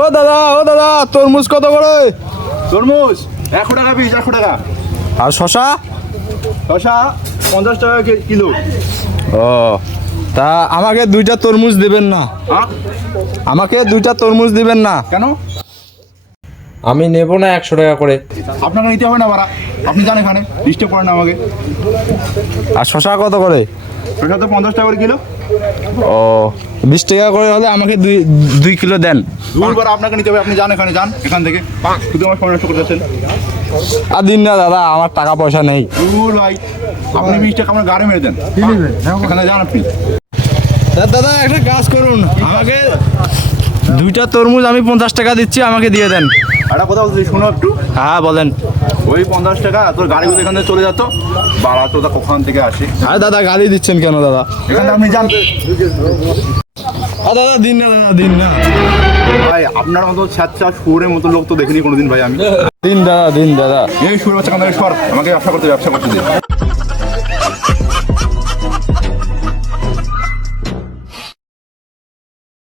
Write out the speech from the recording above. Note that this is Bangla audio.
ও দাদা তরমুজ কত করে? তরমুজ 100 টাকা পিস, 100 টাকা। আর শশা? শশা 50 টাকা কিলো। ও, তা আমাকে 2টা তরমুজ দিবেন না? হ্যাঁ? আমাকে 2টা তরমুজ দিবেন না? কেন? আমি নেব না 100 টাকা করে। আপনাকে নিতে হবে না বাড়া, আপনি যান এখানে, ডিস্টার্ব করেন না আমাকে। আর শশা কত করে? শশা তো 50 টাকা করে কিলো। ও, 20 টাকা করে হলে আমাকে 2 কিলো দেন। দূর করে আপনাকে নিতে হবে, আপনি যান এখানে, যান এখান থেকে, শুধু আমার সময় নষ্ট করতেছেন। আর দিন না দাদা, আমার টাকা পয়সা নেই। দূর ভাই, আপনি 20 টাকা আমার গাড়ি মেরে দেন, এখানে যান আপনি। দাদা একটা কাজ করুন, আমাকে 2টা তরমুজ আমি 50 টাকা দিচ্ছি, আমাকে দিয়ে দেন। একটা কথা বলছি, শোনো একটু। হ্যাঁ বলেন। ওই 50 টাকা তোর গাড়িগুলো এখান থেকে চলে যেত, বাড়া তোরা কখন থেকে আসে। আরে দাদা গালি দিচ্ছেন কেন দাদা? এখানে আপনি যান। দাদা দিন না দাদা, দিন না। ভাই আপনার মতো স্যাচ্চা শুয়োরের মতো লোক তো দেখিনি কোনোদিন ভাই আমি। দিন দাদা, দিন দাদা। এই শুয়োর বাচ্চা কান থেকে সর, আমাকে ব্যবসা করতে দিন।